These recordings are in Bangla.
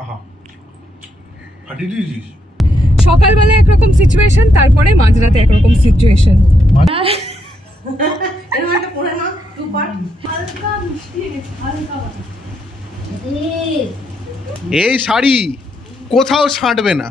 আহা ফাটিয়ে দিয়েছিস। সকালবেলা একরকম সিচুয়েশন, তারপরে মাঝরাতে একরকম সিচুয়েশন। এই শাড়ি কোথাও ছাঁটবে না।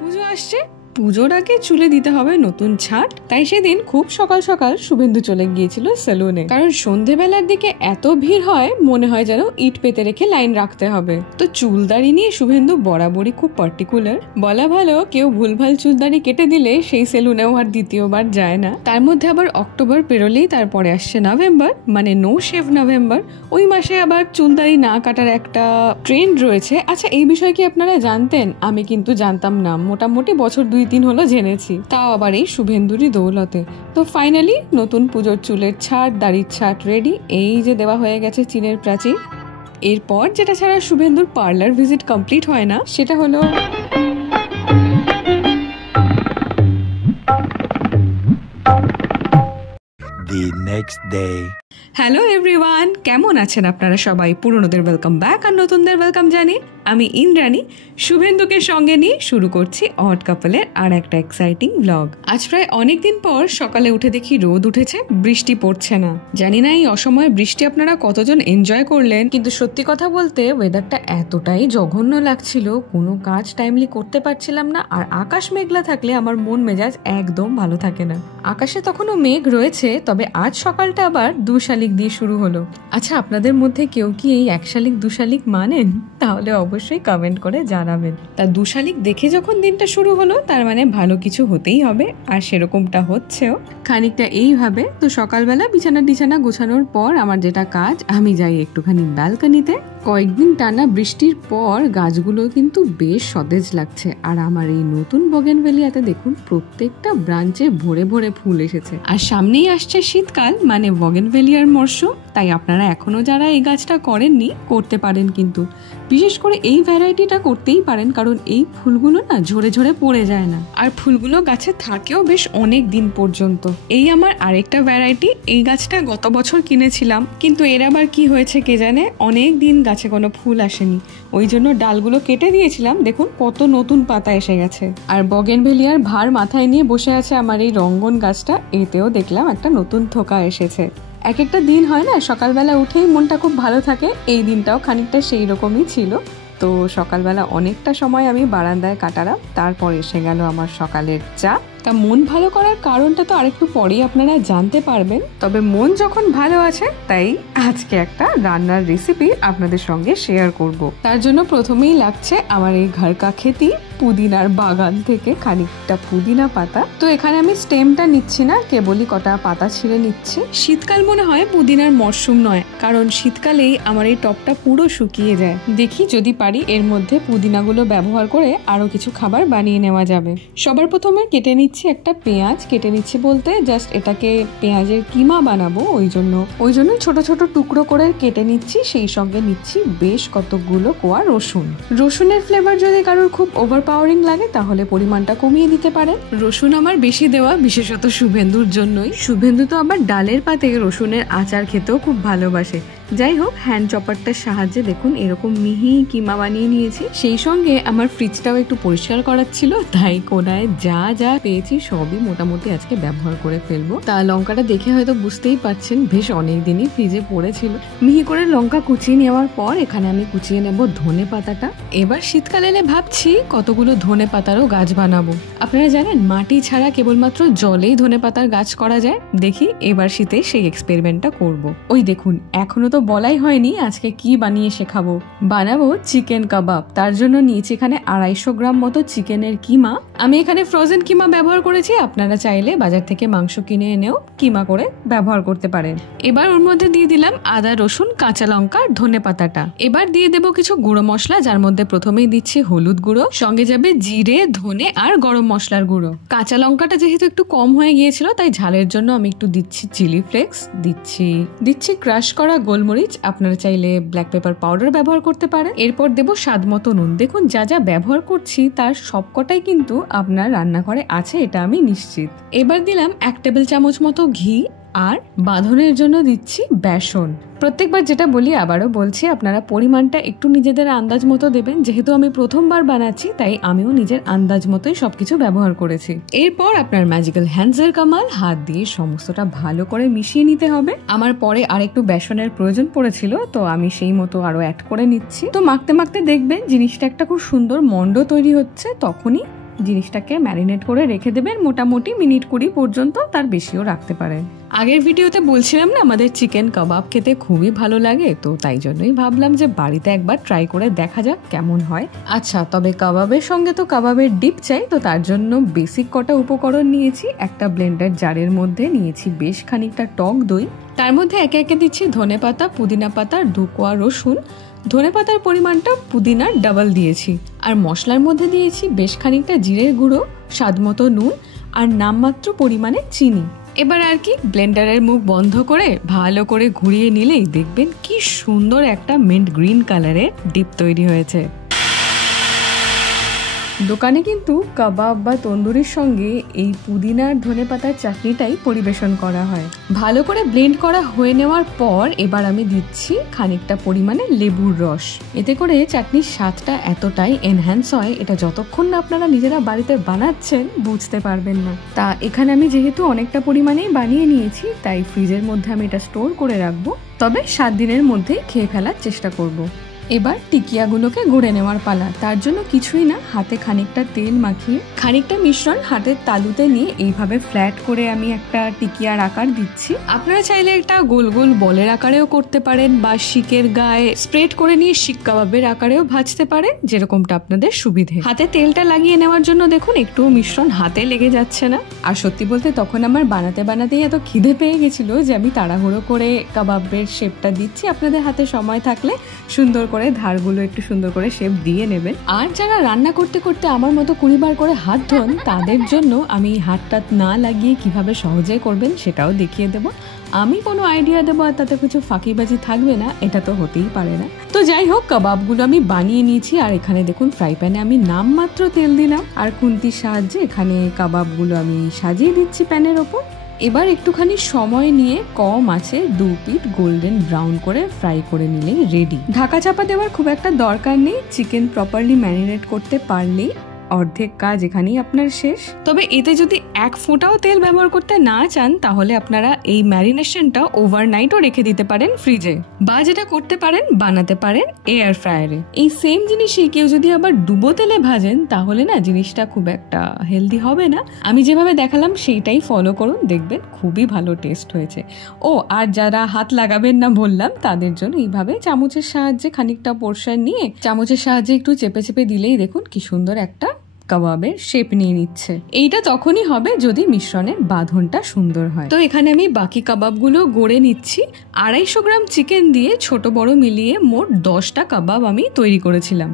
পুজো আসছে, পুজোর আগে চুলে দিতে হবে নতুন ছাট। তাই সেদিন খুব সকাল সকাল শুভেন্দু চলে গিয়েছিল সেলুনে, কারণ সন্ধেবেলার দিকে এত ভিড় হয় মনে হয় যেন ইট পেতে রেখে লাইন রাখতে হবে। তো চুলদাড়ি নিয়ে শুভেন্দু বরাবরই খুব পার্টিকুলার। বলা ভালো, কেউ ভুলভাল চুলদাড়ি কেটে দিলে সেই সেলুনেও আর দ্বিতীয়বার যায় না। তার মধ্যে আবার অক্টোবর পেরোলেই তারপরে আসছে নভেম্বর, মানে নো শেভ নভেম্বর। ওই মাসে আবার চুলদাড়ি না কাটার একটা ট্রেন্ড রয়েছে। আচ্ছা, এই বিষয়ে কি আপনারা জানতেন? আমি কিন্তু জানতাম না, মোটামুটি বছর 2-3 হলো জেনেছি, তাও আবার এই শুভেন্দুরই দৌলতে। তো ফাইনালি নতুন পুজোর চুলের ছাট, দাড়ির ছাট রেডি। এই যে দেওয়া হয়ে গেছে চীনের প্রাচীর। এরপর যেটা ছাড়া শুভেন্দুর পার্লার ভিজিট কমপ্লিট হয় না, সেটা হলো the next day. Hello everyone, কেমন আছেন আপনারা সবাই? পুরনোদের ওয়েলকাম ব্যাক আর নতুনদের ওয়েলকাম জানি। আমি ইন্দ্রাণী শুভেন্দুকে সঙ্গে নিয়ে শুরু করছি অড কাপলের আর একটা এক্সাইটিং ব্লগ। আজ প্রায় অনেকদিন পর সকালে উঠে দেখি রোদ উঠেছে, বৃষ্টি পড়ছে না। জানি না এই অসময়ে বৃষ্টি আপনারা কতজন এনজয় করলেন, কিন্তু সত্যি কথা বলতে ওয়েদারটা এতটাই জঘন্য লাগছিল, কোনো কাজ টাইমলি করতে পারছিলাম না। আর আকাশ মেঘলা থাকলে আমার মন মেজাজ একদম ভালো থাকে না। আকাশে তখনও মেঘ রয়েছে, তবে আজ সকালটা আবার 2 শালিক দিয়ে শুরু হলো। আচ্ছা, আপনাদের মধ্যে কেউ কি এই 1 শালিক 2 শালিক মানেন? তাহলে অবশ্যই কমেন্ট করে জানাবেন। তা 2 শালিক দেখে যখন দিনটা শুরু হলো, তার মানে ভালো কিছু হতেই হবে, আর সেরকমটা হচ্ছেও খানিকটা এইভাবে। তো সকালবেলা বিছানা গোছানোর পর আমার যেটা কাজ, আমি যাই একটুখানি ব্যালকনিতে। কয়েকদিন টানা বৃষ্টির পর গাছগুলো কিন্তু বেশ সতেজ লাগছে। আর আমার এই নতুন বগেনভেলিয়াতে দেখুন প্রত্যেকটা ব্রাঞ্চে ভরে ভরে ফুল এসেছে। আর সামনেই আসছে শীতকাল, মানে বগেনভেলিয়ার মরশুম। তাই আপনারা এখনো যারা এই গাছটা করেননি, করতে পারেন। কিন্তু বিশেষ করে এই ভ্যারাইটিটা করতেই পারেন, কারণ এই ফুলগুলো না ঝরে ঝরে পড়ে যায় না, আর ফুলগুলো গাছে থাকেও বেশ অনেক দিন পর্যন্ত। এই আমার আরেকটা ভ্যারাইটি। এই গাছটা গত বছর কিনেছিলাম, কিন্তু এর আবার কি হয়েছে কে জানে, অনেক দিন গাছে কোনো ফুল আসেনি। ওই জন্য ডালগুলো কেটে দিয়েছিলাম। দেখুন কত নতুন পাতা এসে গেছে। আর বগেনভেলিয়ার ভার মাথায় নিয়ে বসে আছে আমার এই রঙ্গন গাছটা, এতেও দেখলাম একটা নতুন থোকা এসেছে। এক একটা দিন হয় না, সকালবেলা উঠেই মনটা খুব ভালো থাকে। এই দিনটাও খানিকটা সেই রকমই ছিল। তো সকালবেলা অনেকটা সময় আমি বারান্দায় কাটালাম, তারপর এসে গেল আমার সকালের চা। তা মন ভালো করার কারণটা তো আরেকটু পরেই আপনারা জানতে পারবেন। তবে মন যখন ভালো আছে, তাই আজকে একটা রান্নার রেসিপি আপনাদের সঙ্গে শেয়ার করব। তার জন্য প্রথমেই লাগছে আমার এই ঘরকা খেতি পুদিনার বাগান থেকে খানিকটা পুদিনা পাতা। তো এখানে আমি স্টেমটা নিচ্ছি না, কেবলই কটা পাতা ছিঁড়ে নিচ্ছি। শীতকাল মনে হয় পুদিনার মরশুম নয়, কারণ শীতকালেই আমার এই টবটা পুরো শুকিয়ে যায়। দেখি যদি পারি এর মধ্যে পুদিনাগুলো ব্যবহার করে আরো কিছু খাবার বানিয়ে নেওয়া যাবে। সবার প্রথমে কেটে নিচ্ছি একটা পেঁয়াজ। কেটে নিচ্ছি বলতে জাস্ট এটাকে পেঁয়াজের কিমা বানাবো, ওই জন্য ছোট ছোট টুকরো করে কেটে নিচ্ছি। সেই সঙ্গে নিচ্ছি বেশ কতগুলো কোয়া রসুন। রসুনের ফ্লেভার যদি কারোর খুব ওভারপাওয়ারিং লাগে, তাহলে পরিমাণটা কমিয়ে দিতে পারেন। রসুন আমার বেশি দেওয়া বিশেষত শুভেন্দুর জন্যই। শুভেন্দু তো আবার ডালের পাতে রসুনের আচার খেতেও খুব ভালোবাসে। যাই হোক, হ্যান্ড চপারটার সাহায্যে দেখুন এরকম মিহি কিমা বানিয়ে নিয়েছি। সেই সঙ্গে আমার ফ্রিজটাও একটু পরিষ্কার করার ছিল, তাই কোনায় যা যা পেয়েছি সবই মোটামুটি আজকে ব্যবহার করে ফেলবো। তা লঙ্কাটা দেখে হয়তো বুঝতেই পারছেন বেশ অনেকদিনই ফ্রিজে পড়েছিল। মিহি করে লঙ্কা কুচিয়ে নেওয়ার পর এখানে আমি কুচিয়ে নেব ধনে পাতাটা। এবার শীতকাল এলে ভাবছি কতগুলো ধনে পাতারও গাছ বানাবো। আপনারা জানেন মাটি ছাড়া কেবলমাত্র জলেই ধনে পাতার গাছ করা যায়। দেখি এবার শীতে সেই এক্সপেরিমেন্টটা করব। ওই দেখুন, এখনো তো বলাই হয়নি আজকে কি বানিয়ে শেখাবো। বানাবো চিকেন কাবাব। তার জন্য নিয়েছি এখানে 250 গ্রাম মতো চিকেনের কিমা। আমি এখানে ফ্রোজেন কিমা ব্যবহার করেছি, আপনারা চাইলে বাজার থেকে মাংস কিনে এনেও কিমা করে ব্যবহার করতে পারেন। এবার ওর মধ্যে দিয়ে দিলাম আদা, রসুন, কাঁচা লঙ্কা, ধনে পাতাটা। এবার দিয়ে দেবো কিছু গুঁড়ো মশলা, যার মধ্যে প্রথমেই দিচ্ছি হলুদ গুঁড়ো, সঙ্গে যাবে জিরে, ধনে আর গরম মশলার গুঁড়ো। কাঁচা লঙ্কাটা যেহেতু একটু কম হয়ে গিয়েছিল, তাই ঝালের জন্য আমি একটু দিচ্ছি চিলি ফ্লেক্স, দিচ্ছি ক্রাশ করা গোলমরিচ গোলমরিচ, আপনারা চাইলে ব্ল্যাক পেপার পাউডার ব্যবহার করতে পারেন। এরপর দেব স্বাদ মতো নুন। দেখুন যা যা ব্যবহার করছি তার সবকটাই কিন্তু আপনার রান্নাঘরে আছে, এটা আমি নিশ্চিত। এবার দিলাম 1 টেবিল চামচ মতো ঘি, আর বাঁধনের জন্য দিচ্ছি বেসন। প্রত্যেকবার যেটা বলি আবারও বলছি, আপনারা পরিমাণটা একটু নিজেদের আন্দাজ মতো দেবেন। যেহেতু আমি প্রথমবার বানাচ্ছি তাই আমিও নিজের আন্দাজ মতোই সবকিছু ব্যবহার করেছি। এরপর আপনার ম্যাজিক্যাল হ্যান্ডসের কামাল, হাত দিয়ে সমস্তটা ভালো করে মিশিয়ে নিতে হবে। আমার পরে আর একটু বেসনের প্রয়োজন পড়েছিল, তো আমি সেই মতো আরো অ্যাড করে নিচ্ছি। তো মাখতে মাখতে দেখবেন জিনিসটা একটা খুব সুন্দর মন্ড তৈরি হচ্ছে, তখনই জিনিসটাকে ম্যারিনেট করে রেখে দেবেন মোটামুটি মিনিট 20 পর্যন্ত, তার বেশিও রাখতে পারেন। আগের ভিডিওতে বলছিলাম না আমাদের চিকেন কাবাব খেতে খুবই ভালো লাগে, তো তাই জন্যই ভাবলাম যে বাড়িতে একবার ট্রাই করে দেখা যাক কেমন হয়। আচ্ছা, তবে কাবাবের সঙ্গে তো কাবাবের ডিপ চাই, তো তার জন্য বেসিক কটা উপকরণ নিয়েছি। একটা ব্লেন্ডার জারের মধ্যে নিয়েছি বেশ খানিকটা টক দই, তার মধ্যে একে একে দিচ্ছি ধনেপাতা, পুদিনা পাতা, 2 কোয়া রসুন। ধনেপাতার পরিমাণটা পুদিনার ডাবল দিয়েছি। আর মশলার মধ্যে দিয়েছি বেশ খানিকটা জিরের গুঁড়ো, স্বাদমতো নুন, আর নামমাত্র পরিমাণে চিনি। এবার আর কি ব্লেন্ডারের মুখ বন্ধ করে ভালো করে ঘুরিয়ে নিলেই দেখবেন কি সুন্দর একটা মিন্ট গ্রিন কালারের ডিপ তৈরি হয়েছে। দোকানে কিন্তু কাবাব বা তন্দুরির সঙ্গে এই পুদিনার ধনেপাতার চাটনিটাই পরিবেশন করা হয়। ভালো করে ব্লেন্ড করা হয়ে নেওয়ার পর এবার আমি দিচ্ছি খানিকটা পরিমাণে লেবুর রস। এতে করে চাটনির স্বাদটা এতটাই এনহ্যান্স হয়, এটা যতক্ষণ না আপনারা নিজেরা বাড়িতে বানাচ্ছেন বুঝতে পারবেন না। তা এখানে আমি যেহেতু অনেকটা পরিমাণেই বানিয়ে নিয়েছি, তাই ফ্রিজের মধ্যে আমি এটা স্টোর করে রাখবো। তবে 7 দিনের মধ্যেই খেয়ে ফেলার চেষ্টা করব। এবার টিকিয়াগুলোকে গড়ে নেওয়ার পালা। তার জন্য কিছুই না, হাতে খানিকটা তেল মাখিয়ে খানিকটা মিশ্রণ হাতের তালুতে নিয়ে এইভাবে ফ্ল্যাট করে আমি একটা টিকিয়ার আকার দিচ্ছি। আপনারা চাইলে একটা গোল গোল বলের আকারেও করতে পারেন, বা শিকের গায়ে স্প্রেড করে নিয়ে শিক কাবাবের আকারেও ভাজতে পারেন, যেরকমটা আপনাদের সুবিধে। হাতে তেলটা লাগিয়ে নেওয়ার জন্য দেখুন একটুও মিশ্রণ হাতে লেগে যাচ্ছে না। আর সত্যি বলতে তখন আমার বানাতে বানাতেই এত খিদে পেয়ে গেছিল যে আমি তাড়াহুড়ো করে কাবাবের শেপটা দিচ্ছি। আপনাদের হাতে সময় থাকলে সুন্দর করে ধারগুলো একটু সুন্দর করে শেপ দিয়ে নেবেন। আর যারা রান্না করতে করতে আমার মতো 20 বার করে হাত ধোন, তাদের জন্য আমি হাতটা না লাগিয়ে কিভাবে সহজে করবেন সেটাও দেখিয়ে দেবো। আমি কোনো আইডিয়া দেবো আর তাতে কিছু ফাঁকিবাজি থাকবে না, এটা তো হতেই পারে না। তো যাই হোক, কাবাবগুলো আমি বানিয়ে নিয়েছি। আর এখানে দেখুন ফ্রাই প্যানে আমি নামমাত্র তেল দিলাম, আর খুন্তির সাহায্যে এখানে কাবাবগুলো আমি সাজিয়ে দিচ্ছি প্যানের ওপর। এবার একটুখানি সময় নিয়ে কম আছে 2 পিঠ গোল্ডেন ব্রাউন করে ফ্রাই করে নিলেই রেডি। ঢাকা চাপা দেওয়ার খুব একটা দরকার নেই, চিকেন প্রপারলি ম্যারিনেট করতে পারলেই অর্ধেক কাজ এখানেই আপনার শেষ। তবে এতে যদি 1 ফোঁটাও তেল ব্যবহার করতে না চান, তাহলে আপনারা এই ম্যারিনেশনটা ওভারনাইটও রেখে দিতে পারেন ফ্রিজে, বা যেটা করতে পারেন বানাতে পারেন এয়ার ফ্রায়ারে। এই সেম জিনিসই কেউ যদি আবার ডুবো তেলে ভাজেন, তাহলে না জিনিসটা খুব একটা হেলদি হবে না। আমি যেভাবে দেখালাম সেইটাই ফলো করুন, দেখবেন খুবই ভালো টেস্ট হয়েছে। ও আর যারা হাত লাগাবেন না বললাম, তাদের জন্য এইভাবে চামচের সাহায্যে খানিকটা পোর্শন নিয়ে চামচের সাহায্যে একটু চেপে চেপে দিলেই দেখুন কি সুন্দর একটা কাবাবের শেপ নিয়ে নিচ্ছে। এইটা তখনই হবে যদি মিশ্রণের বাঁধনটা সুন্দর হয়। তো এখানে আমি বাকি কাবাবগুলো গড়ে নিচ্ছি। 250 গ্রাম চিকেন দিয়ে ছোট বড় মিলিয়ে মোট 10টা কাবাব আমি তৈরি করেছিলাম।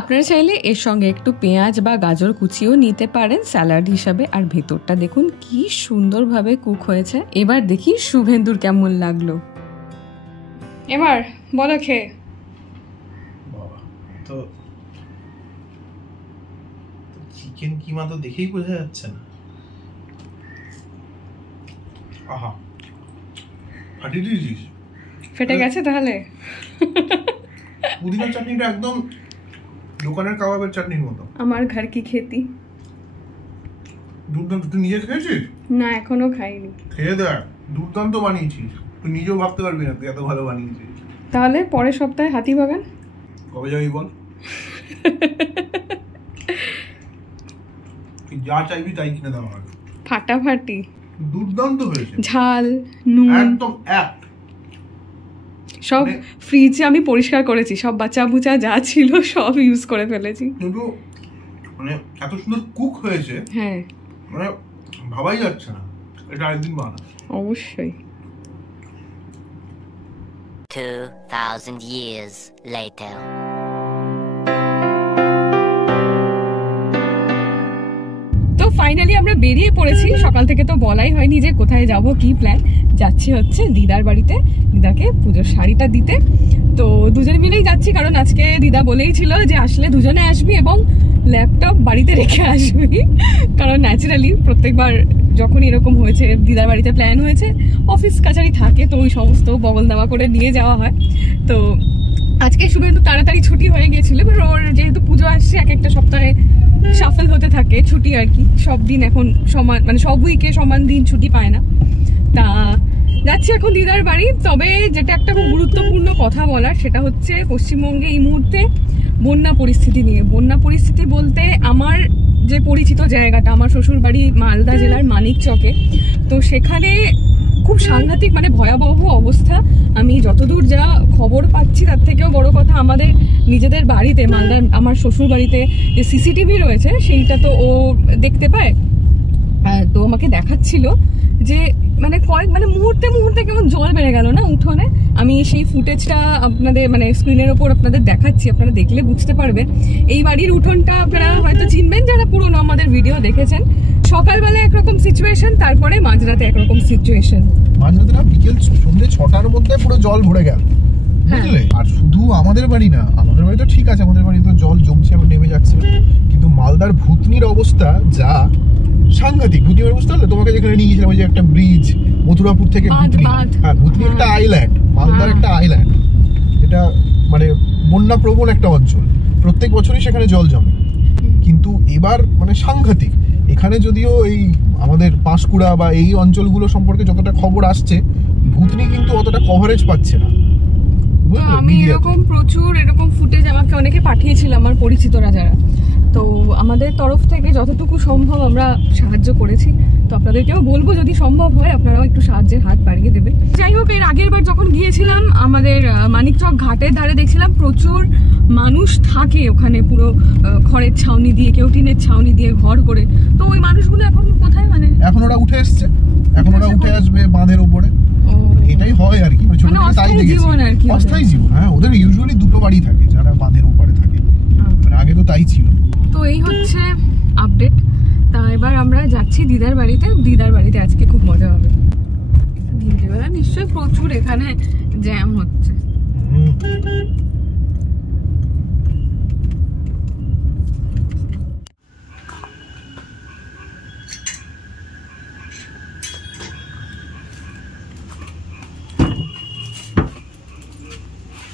আপনারা চাইলে এর সঙ্গে একটু পেঁয়াজ বা গাজর কুচিও নিতে পারেন স্যালাড হিসাবে। আর ভেতরটা দেখুন কি সুন্দরভাবে কুক হয়েছে। এবার দেখি শুভেন্দুর কেমন লাগলো। এবার বলো খেয়ে। তো চিকেন কিমা তো দেখেই বোঝা যাচ্ছে না। আহা, ফাটিয়ে দিয়েছিস। ফেটে গেছে তাহলে। পুদিনা চাটনিটা একদম দোকানের কাবাবের চাটনির মতো। আমার ঘর কি খেতি। দুর্দান্ত। তুই নিজে খেয়েছিস? না, এখনো খাইনি। খেয়ে দেখ, দুর্দান্ত বানিয়েছিস। তুই নিজেও ভাবতে পারবি না তুই এত ভালো বানিয়েছিস। তাহলে পরের সপ্তাহে হাতিবাগান কবে যাবি বল? যা চাইবি তাই কিনে দেওয়া হবে। ফাটাফাটি দুর্দান্ত হয়েছে। ঝাল নুন একদম এক সব ফ্রিজে আমি পরিষ্কার করেছি, সব বাচ্চা বুচা যা ছিল সব ইউজ করে ফেলেছি। কিন্তু মানে এত সুন্দর কুক হয়েছে, হ্যাঁ মানে ভাবাই যাচ্ছে না। এটা আরেকদিন বানা। অবশ্যই। 2,000 years later. তো ফাইনালি আমরা বেরিয়ে পড়েছি। সকাল থেকে তো বলাই হয়নি যে কোথায় যাব, কি প্ল্যান। যাচ্ছি হচ্ছে দিদার বাড়িতে, দিদাকে পুজোর শাড়িটা দিতে। তো দুজনে মিলেই যাচ্ছি, কারণ আজকে দিদা বলেই ছিল যে আসলে দুজনে আসবি এবং ল্যাপটপ বাড়িতে রেখে আসবি, কারণ ন্যাচারালি প্রত্যেকবার যখন এরকম হয়েছে দিদার বাড়িতে প্ল্যান হয়েছে, অফিস কাছারি থাকে, তো ওই সমস্ত বগল দামা করে নিয়ে যাওয়া হয়। তো আজকে শুভেন্দু তাড়াতাড়ি ছুটি হয়ে গিয়েছিল, এবার ওর যেহেতু পুজো আসছে এক একটা সপ্তাহে শাফেল হতে থাকে ছুটি আর কি, সব দিন এখন সমান, মানে সব উইকে সমান দিন ছুটি পায় না। তা যাচ্ছি এখন দিদার বাড়ি। তবে যেটা একটা খুব গুরুত্বপূর্ণ কথা বলার, সেটা হচ্ছে পশ্চিমবঙ্গে এই মুহূর্তে বন্যা পরিস্থিতি নিয়ে। বন্যা পরিস্থিতি বলতে আমার যে পরিচিত জায়গাটা, আমার শ্বশুর বাড়ি মালদা জেলার মানিকচকে, তো সেখানে খুব সাংঘাতিক মানে ভয়াবহ অবস্থা। আমি যতদূর যা খবর পাচ্ছি তার থেকেও বড় কথা, আমাদের নিজেদের বাড়িতে মালদার আমার শ্বশুর বাড়িতে যে সিসিটিভি রয়েছে সেইটা তো ও দেখতে পায়। তো আমাকে দেখাচ্ছিল যে মানে মুহূর্তে মুহূর্তে কেমন জল বেড়ে গেল না উঠোনে। আমি সেই ফুটেজটা আপনাদের মানে স্ক্রিনের ওপর আপনাদের দেখাচ্ছি, আপনারা দেখলে বুঝতে পারবেন। এই বাড়ির উঠোনটা আপনারা হয়তো চিনবেন যারা পুরনো আমাদের ভিডিও দেখেছেন। সকালবেলা একরকম সিচুয়েশন, তারপরে মাঝরাতে একরকম সিচুয়েশন। মাঝরাতে না, বিকেল সন্ধ্যে 6টার মধ্যে পুরো জল ভরে গেল, বুঝলে। আর শুধু আমাদের বাড়ি না, আমাদের বাড়ি তো ঠিক আছে, আমাদের বাড়ি তো জল জমছে আবার নেমে যাচ্ছে, কিন্তু মালদার ভূতনির অবস্থা যা সাংঘাতিক। ভূতনির অবস্থা হলে তোমাকে যেখানে নিয়ে গেছিলাম, ওই যে একটা ব্রিজ মথুরাপুর থেকে ভূতনি, হ্যাঁ ভূতনি একটা আইল্যান্ড, মালদার একটা আইল্যান্ড, এটা মানে বন্যা প্রবণ একটা অঞ্চল, প্রত্যেক বছরই সেখানে জল জমে। কিন্তু এবার মানে সাংঘাতিক। এখানে যদিও এই আমাদের পাঁশকুড়া বা এই অঞ্চলগুলো সম্পর্কে যতটা খবর আসছে, ভূতনি কিন্তু অতটা কভারেজ পাচ্ছে না। আমি এরকম প্রচুর এরকম ফুটেজ আমাকে অনেকে পাঠিয়েছিল, আমার পরিচিতরা যারা। তো আমাদের তরফ থেকে যতটুকু সম্ভব আমরা সাহায্য করেছি। তো আপনাদেরকেও বলবো যদি সম্ভব হয় আপনারাও একটু সাহায্যের হাত বাড়িয়ে দেবেন। যাই হোক, এর আগের বার যখন গিয়েছিলাম আমাদের মানিকচক ঘাটের ধারে দেখছিলাম প্রচুর মানুষ থাকে ওখানে, পুরো খড়ের ছাউনি দিয়ে, কেউ টিনের ছাউনি দিয়ে ঘর করে। তো ওই মানুষগুলো এখন কোথায়? মানে এখন ওরা উঠে এসছে, এখন ওরা উঠে আসবে বাঁধের উপরে। এটাই হয় আর কি, ছোট থেকে তাই দেখেছি, অস্থায়ী জীবন। হ্যাঁ, ওদের ইউজুয়ালি দুটো বাড়ি থাকে যারা বাঁধের উপরে থাকে, মানে আগে তো তাই ছিল। তো এই হচ্ছে আপডেট। তা এবার আমরা যাচ্ছি দিদার বাড়িতে। দিদার বাড়িতে আজকে খুব মজা হবে। দিনের বেলা নিশ্চয়ই প্রচুর এখানে জ্যাম হচ্ছে।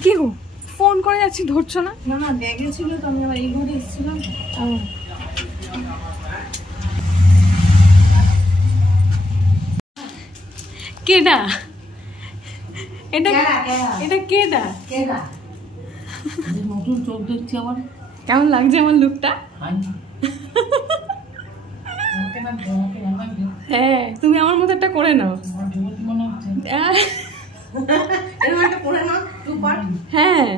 কি গো, ফোন করে যাচ্ছি ধরছো না? না না, ব্যাগে ছিল তো, আমি আবার এই ঘরে এসেছিলাম। কেডা এটা? এটা কেডা? নতুন চোখ দেখছি আমার। কেমন লাগছে আমার লুকটা? হ্যাঁ, তুমি আমার মতো একটা করে নাও। হ্যাঁ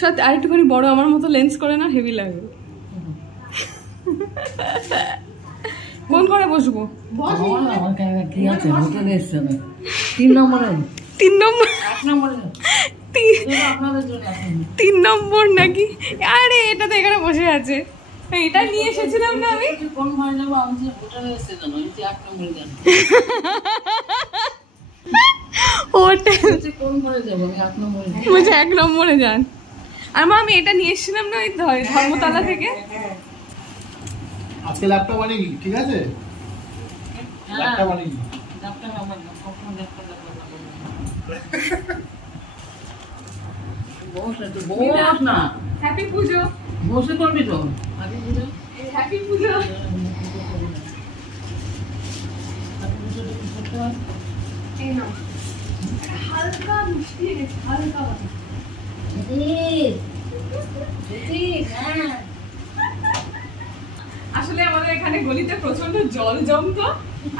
সত্যি, আর একটুখানি বড় আমার মতো লেন্স করে না, হেভি লাগবে। কোন ঘরে বসবো? 3 নম্বর নাকি? আরে এটা তো এখানে বসে আছে, এটা নিয়ে এসেছিলাম না আমি। কোন ঘরে যাবো? আমি যে হোটেলে এসে জানো, এই যে 1 নম্বরে জানো। কোন ঘরে যাবো? আমি 1 নম্বরে যাই। বলছে 1 নম্বরে যান। আর মা আমি এটা নিয়ে এসেছিলাম না ওই ধর্মতলা থেকে। আজকে ল্যাপটপ আনিনি, ঠিক আছে? ল্যাপটপ আনিনি। ল্যাপটপ আমার না, কখনো ল্যাপটপ বস না। হ্যাপি পুজো। বসে করবি তো আগে পুজো। হ্যাপি পুজো। এই নাও হালকা মিষ্টি, হালকা আসলে আমাদের এখানে গলিতে প্রচন্ড জল জমতো,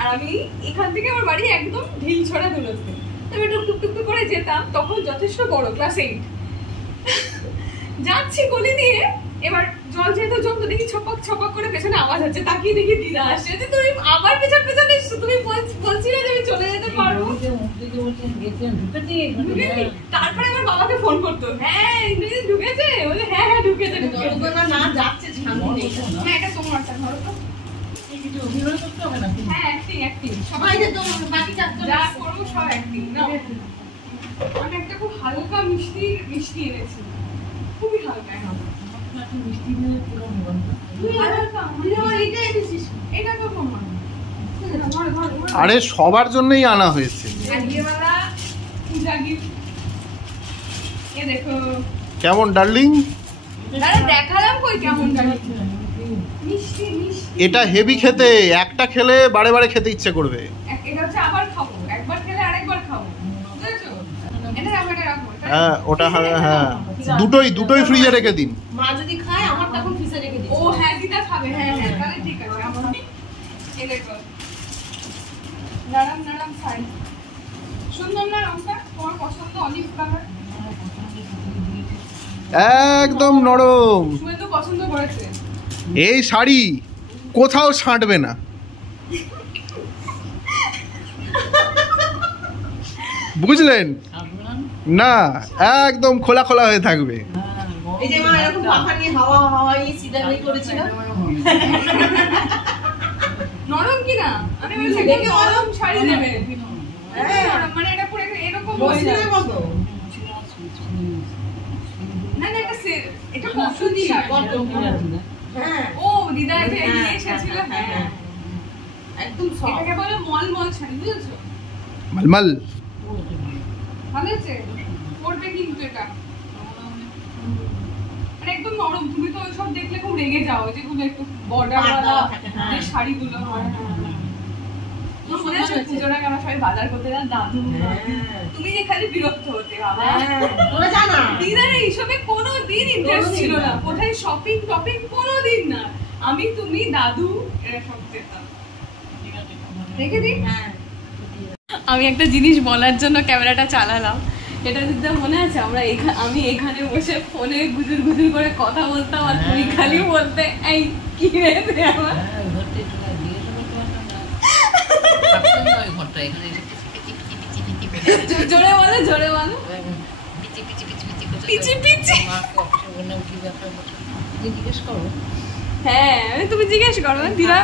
আর আমি এখান থেকে আমার বাড়ি একদম ঢিল ছড়া দূরত্বে। আমি টুকটুক করে যেতাম, তখন যথেষ্ট বড়, ক্লাস 8। যাচ্ছি গলি দিয়ে, এবার জল যেহেতু জমতো দেখি ছপাক ছপাক করে পেছনে আওয়াজ হচ্ছে, তাকিয়ে দেখি দিদা আসছে যে তুমি আবার পেছন পেছনে তুমি বলছিলে যে আমি চলে যেতে পারবো। তারপরে আমার বাবাকে ফোন করতো, হ্যাঁ ইন্দ্রজিৎ ঢুকেছে, বলে হ্যাঁ হ্যাঁ ঢুকেছে না যাচ্ছে হ্যাঁ এটা তোমার ধরো তো। হ্যাঁ অ্যাক্টিং অ্যাক্টিং সবাই তো বাকি যা করবো সব অ্যাক্টিং না। আমি একটা খুব হালকা মিষ্টি এনেছি, খুবই হালকা মিষ্টি এটা তো কমান। আরে সবার জন্যই আনা হয়েছে। কেমন ডার্লিং? দেখালাম কই কেমন ডার্লিং। এটা হেভি খেতে, একটা খেলে বারে বারে খেতে ইচ্ছে করবে। এটা হচ্ছে আবার খাবো, একবার খেলে আরেকবার খাবো, বুঝেছো? এটা রাখো এটা রাখো। হ্যাঁ ওটা হ্যাঁ দুটোই ফ্রিজে রেখে দিন। মা যদি খায় আমার তখন ফ্রিজে রেখে দিই। ও হ্যাঁ দিদা খাবে, হ্যাঁ হ্যাঁ তাহলে ঠিক আছে। আমার এই দেখো নরম নরম সাইজ, সুন্দর না রংটা? তোমার পছন্দ অলিভ কালার? একদম নরম। তুমি তো পছন্দ করেছে। এই শাড়ি কোথাও ছাঁটবে না, বুঝলেন না? একদম খোলা খোলা হয়ে থাকবে। এই যে মা এরকম পাখা নিয়ে হাওয়াই সিধা হয়ে করেছিল। নরম কি না? আমি বলছি দেখে নরম শাড়ি নেবে। হ্যাঁ মানে এটা পুরো এরকম মসলিনের মতো না না এটা কসুতি কত। হ্যাঁ ও দিদা যে এসেছিল, হ্যাঁ একদম সফট। এটাকে বলে মলমল শাড়ি, বুঝেছো? মলমল ভালো আছে, পরবে কিন্তু এটা মানে একদম নরম। তুমি তো ওইসব দেখলে খুব রেগে যাও, যেগুলো একটু বর্ডার ওয়ালা শাড়িগুলো হয়। পুজোর আগে আমরা সবাই বাজার করতে যান, দাদু তুমি যে খালি বিরক্ত হতে বাবা। দিদার এইসবে কোনোদিন ইন্টারেস্ট ছিল না, কোথায় শপিং টপিং কোনোদিন না। আমি তুমি দাদু এরা সব যেতাম। দেখে দিন আমি একটা জিনিস বলার জন্য ক্যামেরাটা চালালাম। এটা দিদা মনে আছে আমি এখানে বসে ফোনে গুজুর গুজুর করে কথা বলতাম আর তুমি খালি বলতে এই কি রে আমার। জোরে বলো জোরে বলো। পিচি পিচি হ্যাঁ তুমি জিজ্ঞেস করো দিদা।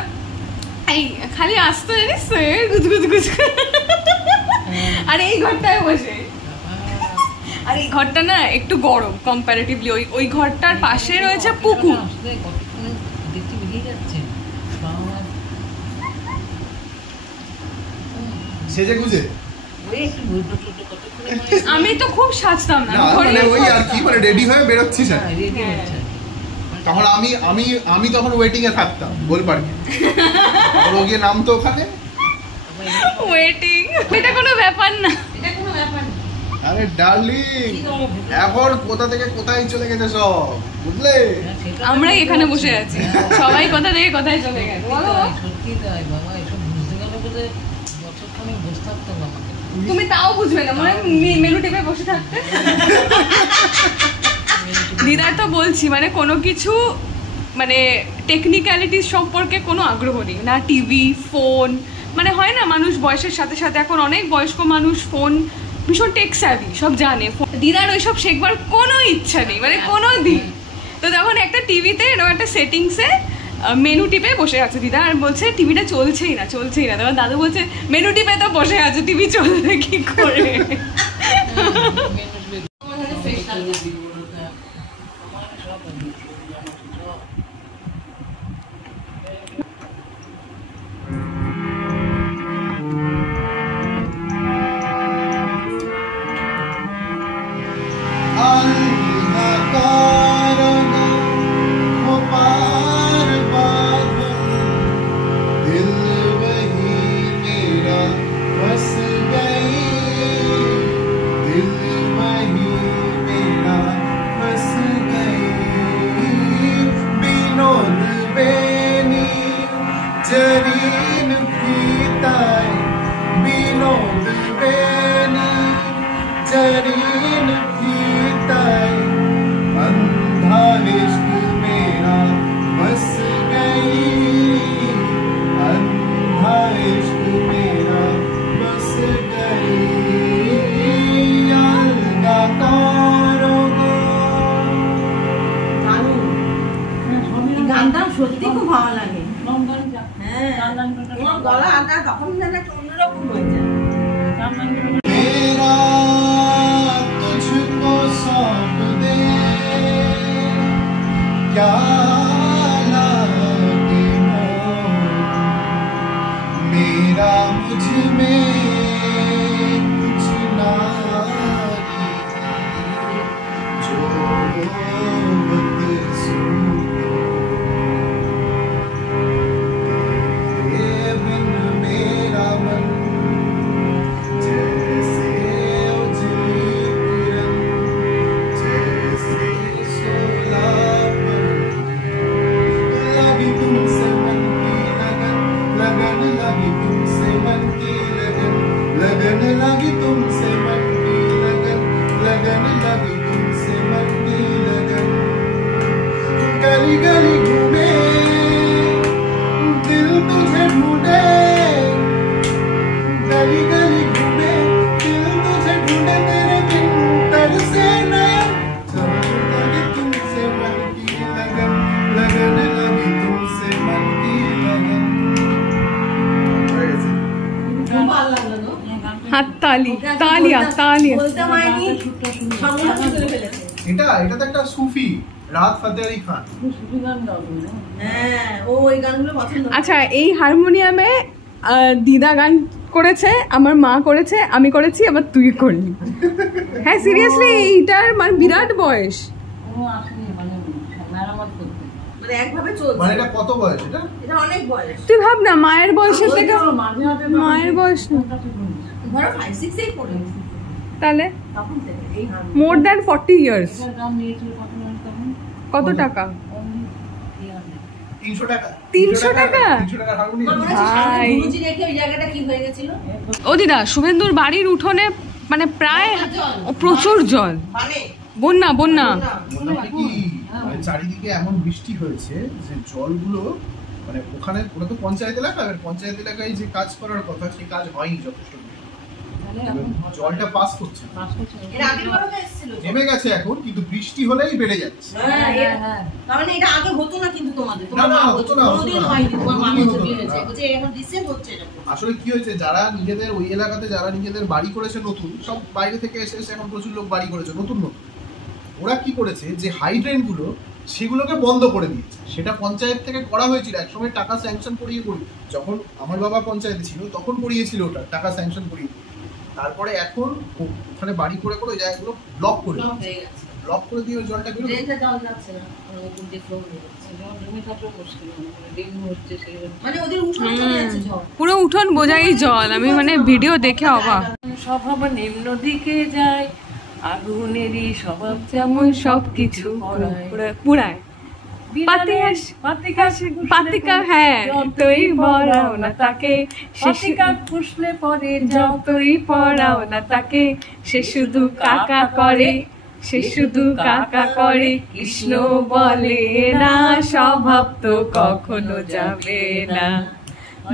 এই খালি আসতো জানিস গুজ গুজ গুজ। আর এই ঘরটায় বসে, আর এই ঘরটা না একটু গরম কম্পারেটিভলি। ওই ঘরটার পাশে রয়েছে পুকুর। সেজে গুজে আমি তো খুব সাজতাম না, মানে ওই আর কি মানে রেডি হয়ে বেরোচ্ছিস। তখন আমি তখন ওয়েটিং এ থাকতাম গোলপার্কে, ও গিয়ে নামতো ওখানে ওয়েটিং। এটা কোনো ব্যাপার না, এটা কোনো ব্যাপার না। আরে ডার্লিং এখন কোথা থেকে কোথায় চলে গেছে সব, বুঝলে? আমরা এখানে বসে আছি, সবাই কোথা থেকে কোথায় চলে গেছে বলো। সত্যি তাই বাবা, এসব বুঝতে গেলে বলে বছরখানেক বসে থাকতে হবে আমাকে। তুমি তাও বুঝবে না, মানে মেনু টিপে বসে থাকতে। দিদা তো বলছি মানে কোনো কিছু মানে টেকনিক্যালিটিস সম্পর্কে কোনো আগ্রহ নেই না। টিভি ফোন মানে হয় না, মানুষ বয়সের সাথে সাথে এখন অনেক বয়স্ক মানুষ ফোন ভীষণ টেক স্যাভি, সব জানে। দিদার ওইসব শেখবার কোনো ইচ্ছা নেই, মানে কোনো দিন। তো তখন একটা টিভিতে এরকম একটা সেটিংসে মেনু টিপে বসে আছে দিদা, আর বলছে টিভিটা চলছেই না। তখন দাদু বলছে মেনু টিপে তো বসে আছে, টিভি চলবে কি করে? दिल গানটা সত্যি খুব ভালো লাগে। হ্যাঁ তোমার গলা আদা তখন যেন একটা অন্যরকম হয়ে যায়। मेरा तुझको सौंप दे क्या लागे मोह मेरा मुझ में कुछ नारी जो तेरे बिन मेरा मन जैसे उजली किरण जैसे शोला लगी तुमसे मन की लगन लगन लगी तुमसे मन की लगन लगन लगी तुमसे मन की लगन लगन लगी तुमसे मन की लगन गली गली घूमे दिल तुझे ढूंढे गली गली घूमे दिल तुझे ढूंढे तेरे बिन तरसे नयन लगी तुमसे मन की लगन लगन लगी तुमसे मन की लगन খুব ভালো লাগলো গো। হাত তালি, তালিয়া তালিয়া। বলতে হয়নি, সঙ্গে সঙ্গে তুলে ফেলেছে। এটা তো একটা সুফি রাহাত ফাতে আলী খান। সুফি গান গাও তুমি না? হ্যাঁ, ও ওই গানগুলো পছন্দ করে। আচ্ছা, এই হারমোনিয়ামে দিদা গান করেছে, আমার মা করেছে, আমি করেছি, আবার তুই করলি। হ্যাঁ সিরিয়াসলি, এইটার মানে বিরাট বয়স। কোনো আসেনি মানে মেরামত করতে। মানে একভাবে চলছে। মানে এটা কত বয়স এটা? এটা অনেক বয়স। তুই ভাব না, মায়ের বয়সের থেকে মাঝে মাঝে মায়ের বয়স না, ধরো 5-6 এই পড়ে। তাহলে তখন থেকে এই গান। More than 40 years. দাম নিয়েছিল কত তখন? কত টাকা? 300 টাকা। 300 টাকা? 300 টাকা হারমোনিয়াম। আমার মনে হচ্ছে ভাই। সামনে গুরুজি রেখে ওই জায়গাটা কি হয়ে গেছিল? ও দিদা, শুভেন্দুর বাড়ির উঠোনে মানে প্রায় জল। প্রচুর জল, মানে বন্যা বন্যা। মোটামুটি কি মানে চারিদিকে এমন বৃষ্টি হয়েছে যে জলগুলো মানে ওখানে ওটা তো পঞ্চায়েত এলাকা, এবার পঞ্চায়েত এলাকায় যে কাজ করার কথা সেই কাজ হয়নি যথেষ্ট। জলটা পাস করছে না। এর আগের বারও তো এসেছিল। নেমে গেছে এখন, কিন্তু বৃষ্টি হলেই বেড়ে যাচ্ছে। হ্যাঁ, তার মানে এটা আগে হতো না কিন্তু তোমাদের। না, তোমার না, মা হতো বলছে না, হতো কোনোদিন না। হয়নি, তোমার মা কোনোদিন বলছে হতো বিয়ে না। হয়েছে। বলছে এখন রিসেন্ট হচ্ছে এটা। আসলে কি হয়েছে, যারা নিজেদের ওই এলাকাতে যারা নিজেদের বাড়ি করেছে নতুন, সব বাইরে থেকে এসে এসে এখন প্রচুর লোক বাড়ি করেছে নতুন নতুন। ওরা কি করেছে যে হাইড্রেন গুলো সেগুলোকে বন্ধ করে দিয়েছে। সেটা পঞ্চায়েত থেকে করা হয়েছিল, একসময় টাকা স্যাংশন করিয়ে যখন আমার বাবা পঞ্চায়েতে ছিল তখন করিয়েছিল ওটা, টাকা স্যাংশন করিয়ে। তারপরে এখন ওখানে বাড়ি করে করে ওই জায়গাগুলো ব্লক করে ব্লক হয়ে গেছে। ব্লক করে দিয়ে ওই জলটা বেরোবে। ড্রেনটা জল যাচ্ছে না। ওপর দিয়ে ফ্লো হয়ে যাচ্ছে। জমি থাকলেও মুশকিল, মানে ডেঙ্গু হচ্ছে সেই মানে ওদের উঠোনে চলে যাচ্ছে জল। পুরো উঠোন বোঝাই জল। আমি মানে ভিডিও দেখে অবাক। স্বভাব নিম্ন দিকে যায়, আগুনেরই স্বভাব যেমন সবকিছু পুরায় পাতিকা, হ্যাঁ যতই পড়াও না তাকে, পাতিকা ফুসলে পরে যতই পড়াও না তাকে, সে শুধু কাকা করে, সে শুধু কাকা করে। কৃষ্ণ বলে না স্বভাব তো কখনো যাবে না,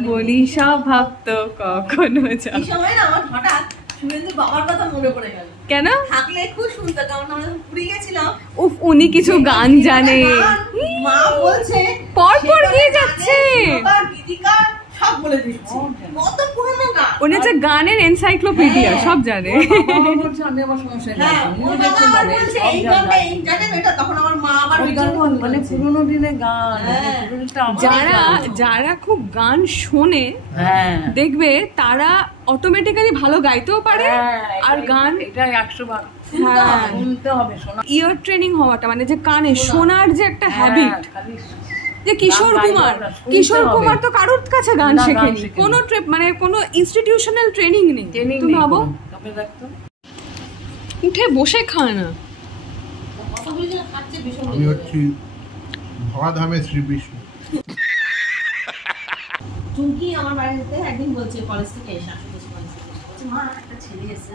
বলি স্বভাব তো কখনো এই যাবে। সময় না আমার হঠাৎ শুভেন্দুর বাবার কথা মনে পড়ে গেল। কেন? থাকলে খুব শুনতো, কারণ আমরা যখন পুরী গেছিলাম। উফ, উনি কিছু গান জানে, মা বলছে পর পর গিয়ে যাচ্ছে। গীতিকা সব বলে দিচ্ছে, কত পুরনো গান। উনি হচ্ছে গানের এনসাইক্লোপিডিয়া, সব জানে। হ্যাঁ, ওর বাবা আবার বলছে এই গানটা এই জানেন এটা, তখন আমার মা আবার ওই গান মানে পুরোনো দিনের গান। হ্যাঁ। যারা খুব গান শোনে হ্যাঁ দেখবে তারা অটোমেটিক্যালি ভালো গাইতেও পারে। আর গান এটা 100 বার হ্যাঁ, শুনতে হবে, শোনা। ইয়ার ট্রেনিং হওয়াটা মানে যে কানে শোনার যে একটা হ্যাবিট। যে কিশোর কুমার তো কারোর কাছে গান শেখেনি, কোনো মানে কোনো ইনস্টিটিউশনাল ট্রেনিং নেই। তুমি ভাবো, উঠে বসে খায় না। কতগুলো যে খাচ্ছে ভীষণ। আমি হচ্ছি ভগাধামে শ্রীবিষ্ণু। চুমকি আমার বাড়িতে একদিন বলছে কলেজ থেকে এসে বলছে মা একটা ছেলে এসে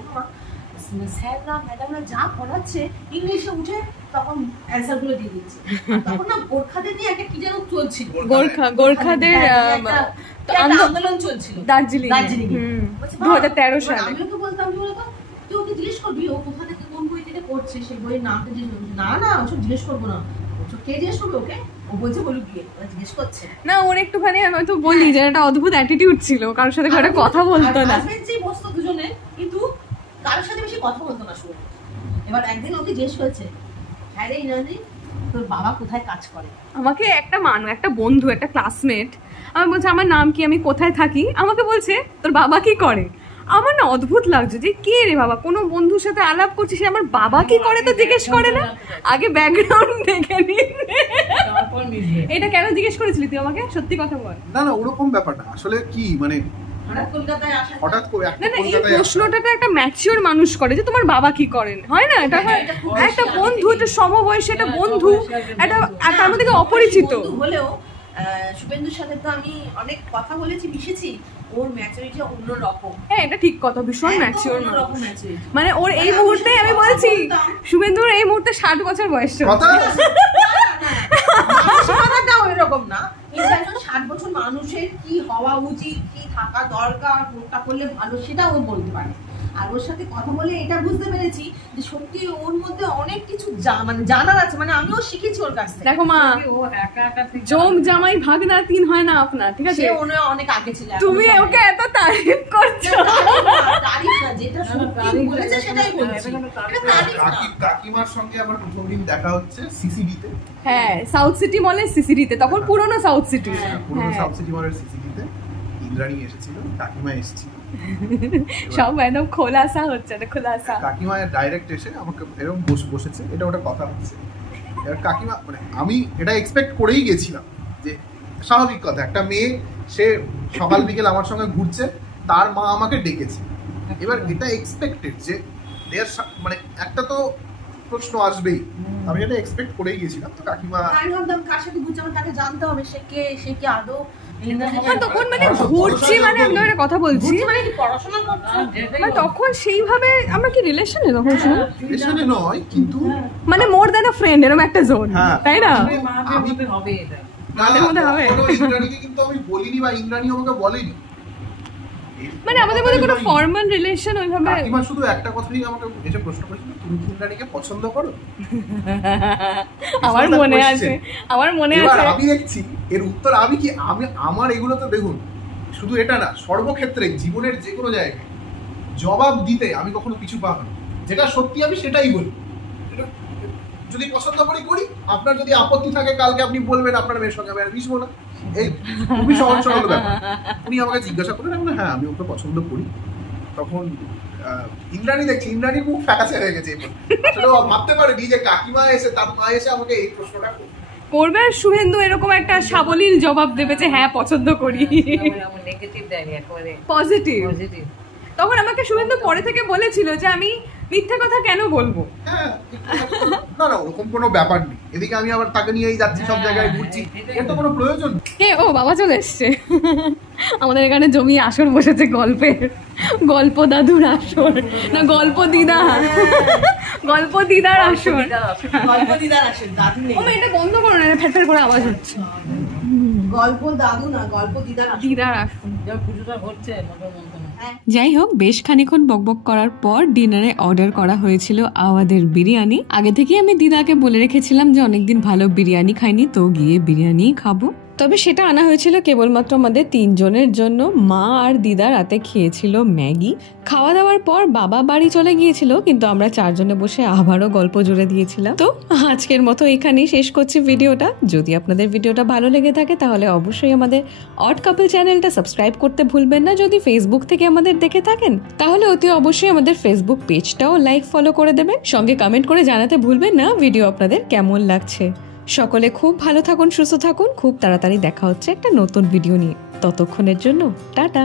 স্যাররা ম্যাডামরা যা পড়াচ্ছে ইংলিশে উঠে তখন অ্যান্সার গুলো দিয়ে দিচ্ছে। তখন না গোর্খাদের নিয়ে একটা কি যেন চলছিল, গোর্খাদের আন্দোলন চলছিল দার্জিলিং 2013 সালে। আমিও তো বলতাম কি বলতো, তুই ওকে জিজ্ঞেস করবি ও কোথা থেকে কোন বই থেকে পড়ছে, সেই বইয়ের নামটা জিজ্ঞেস করবি। না না ওসব জিজ্ঞেস করবো না, বলছো কে জিজ্ঞেস করবে ওকে? ও বলছে বলুক গিয়ে, ও জিজ্ঞেস করছে না ওর একটুখানি আমি তো বলি যে একটা অদ্ভুত অ্যাটিটিউড ছিল, কারোর সাথে ঘরে কথা বলতো না। হাজবেন্ড যে বসতো দুজনে, কিন্তু কারোর সাথে বেশি কথা বলতো না শুনে। এবার একদিন ওকে জিজ্ঞেস করেছে, হ্যাঁ রে ইনানি, তোর বাবা কোথায় কাজ করে? আমাকে একটা বন্ধু, একটা ক্লাসমেট আমি বলছে আমার নাম কি, আমি কোথায় থাকি, আমাকে বলছে তোর বাবা কি করে। আমার না অদ্ভুত লাগছে যে কে রে বাবা, কোনো বন্ধুর সাথে আলাপ করছি, সে আমার বাবা কি করে তো জিজ্ঞেস করে না, আগে ব্যাকগ্রাউন্ড দেখে নি। তারপর মিশবে। এটা কেন জিজ্ঞেস করেছিলি তুই আমাকে, সত্যি কথা বল। না ওরকম ব্যাপার না, আসলে কি মানে হঠাৎ কলকাতায় আসা, হঠাৎ করে না এই প্রশ্নটা একটা ম্যাচিওর মানুষ করে যে তোমার বাবা কি করেন, হয় না? এটা একটা বন্ধু, একটা সমবয়সী একটা বন্ধু, একটা তার মধ্যে অপরিচিত হলেও শুভেন্দুর সাথে তো আমি অনেক কথা বলেছি, মিশেছি, ওর ম্যাচুরিটি অন্যরকম। হ্যাঁ এটা ঠিক কথা, ভীষণ ম্যাচিওর অন্যরকম ম্যাচুরিটি। মানে ওর এই মুহূর্তে আমি বলছি শুভেন্দুর এই মুহূর্তে 60 বছর বয়স কথা মানসিকতাটাও এরকম না, কিন্তু একজন 60 বছর মানুষের কি হওয়া উচিত, কি থাকা দরকার, কোনটা করলে ভালো, সেটা ও বলতে পারে। আর ওর সাথে কথা বলে এটা বুঝতে পেরেছি যে সত্যি ওর মধ্যে অনেক কিছু মানে জানার আছে, মানে আমিও শিখেছি ওর কাছ থেকে। দেখো মা, ও একা একা থেকে জম জামাই ভাগনা 3 হয় না আপনার, ঠিক আছে? সে অনেক আগে ছিল, তুমি ওকে এত তারিফ করছো। তারিফ না, যেটা সত্যি বলেছে সেটাই বলছি। এটা তারিফ না। কাকিমার সঙ্গে আমার প্রথম দিন দেখা হচ্ছে সিসিডিতে। হ্যাঁ সাউথ সিটি মলের সিসিডিতে, তখন পুরনো সাউথ সিটি। পুরনো সাউথ সিটি মলের সিসিডিতে ইন্দ্রাণী এসেছিল, কাকিমা এসেছিল, সব একদম খোলাসা হচ্ছে, এটা খোলাসা। কাকিমা ডাইরেক্ট এসে আমাকে এরকম বসেছে, এটা ওটা কথা হচ্ছে। এবার কাকিমা মানে আমি এটা এক্সপেক্ট করেই গেছিলাম যে স্বাভাবিক কথা, একটা মেয়ে সে সকাল বিকেল আমার সঙ্গে ঘুরছে, তার মা আমাকে ডেকেছে। এবার এটা এক্সপেক্টেড যে মানে একটা তো প্রশ্ন আসবেই, আমি এটা এক্সপেক্ট করেই গেছিলাম। তো কাকিমা আমি ভাবতাম কার সাথে ঘুরছে, আমার তাকে জানতে হবে, সে কি আদৌ তখন মানে ঘুরছি, মানে আমি একটা কথা বলছি, মানে কি পড়াশোনা করছে, মানে তখন সেইভাবে আমরা কি রিলেশনে তখন শুনো, রিলেশনে নয় কিন্তু মানে মোর দ্যান আ ফ্রেন্ড, এরকম একটা জোন, তাই না? আমি হবে এটা আমাদের মধ্যে হবে। ইন্দ্রাণীকে কিন্তু আমি বলিনি বা ইন্দ্রাণী আমাকে বলেনি, মানে আমাদের মধ্যে কোনো ফর্মাল রিলেশন ওইভাবে। কাকিমা শুধু একটা কথাই আমাকে এসে প্রশ্ন করেছিল, তুমি কি ইন্দ্রাণীকে পছন্দ করো? আমার মনে আছে। এবার আমি দেখছি এর উত্তর আমি কি, আমার এগুলো তো দেখুন শুধু এটা না, সর্বক্ষেত্রে জীবনের যে কোনো জায়গায় জবাব দিতে আমি কখনো পিছু পাবো না, যেটা সত্যি আমি সেটাই বলি। যদি পছন্দ করি, আপনার যদি আপত্তি থাকে কালকে আপনি বলবেন আপনার মেয়ের সঙ্গে আমি আর মিশবো না, এই খুবই সহজ সরল ব্যাপার। উনি আমাকে জিজ্ঞাসা করলেন, আমি হ্যাঁ আমি ওকে পছন্দ করি। তখন ইন্দ্রাণী দেখছি, ইন্দ্রাণীর মুখ ফ্যাকাসে হয়ে গেছে। আসলে ও ভাবতে পারেনি যে কাকিমা এসে, তার মা এসে আমাকে এই প্রশ্নটা করবে, আর শুভেন্দু এরকম একটা সাবলীল জবাব দেবে যে হ্যাঁ পছন্দ করি, আমার নেগেটিভ দেয়নি, একেবারে পজিটিভ। পজিটিভ। তখন আমাকে শুভেন্দু পরে থেকে বলেছিল যে আমি মিথ্যা কথা কেন বলবো। হ্যাঁ না ওরকম কোনো ব্যাপার নেই, এদিকে আমি আবার তাকে নিয়েই যাচ্ছি সব জায়গায় ঘুরছি, এর তো কোনো প্রয়োজন নেই। কে ও বাবা চলে এসছে, আমাদের এখানে জমিয়ে আসর বসেছে গল্পের, গল্প দাদুর আসর না গল্প দিদা, গল্প দিদার আসর। গল্প দিদার আসে, দাদু নেই। ও এটা বন্ধ করো না, ফ্যাট করে আওয়াজ হচ্ছে। গল্প দাদু না, গল্প দিদার আসে। দিদার আসর। যা পুজোটা হচ্ছে মোটর মন্ত্র না। যাই হোক, বেশ খানিক্ষণ বকবক করার পর ডিনারে অর্ডার করা হয়েছিল আওয়াদের বিরিয়ানি। আগে থেকে আমি দিদাকে বলে রেখেছিলাম যে অনেকদিন ভালো বিরিয়ানি খাইনি, তো গিয়ে বিরিয়ানি খাবো। তবে সেটা আনা হয়েছিল কেবলমাত্র আমাদের 3 জনের জন্য। মা আর দিদা রাতে খেয়েছিল ম্যাগি। খাওয়া দাওয়ার পর বাবা বাড়ি চলে গিয়েছিল, কিন্তু আমরা 4 জনে বসে আবারও গল্প জুড়ে দিয়েছিলাম। তো আজকের মতো এখানেই শেষ করছি ভিডিওটা। যদি আপনাদের ভিডিওটা ভালো লেগে থাকে তাহলে অবশ্যই আমাদের অড কাপল চ্যানেলটা সাবস্ক্রাইব করতে ভুলবেন না। যদি ফেসবুক থেকে আমাদের দেখে থাকেন তাহলে অতি অবশ্যই আমাদের ফেসবুক পেজটাও লাইক ফলো করে দেবেন। সঙ্গে কমেন্ট করে জানাতে ভুলবেন না ভিডিও আপনাদের কেমন লাগছে। সকলে খুব ভালো থাকুন, সুস্থ থাকুন। খুব তাড়াতাড়ি দেখা হচ্ছে একটা নতুন ভিডিও নিয়ে। ততক্ষণের জন্য টাটা।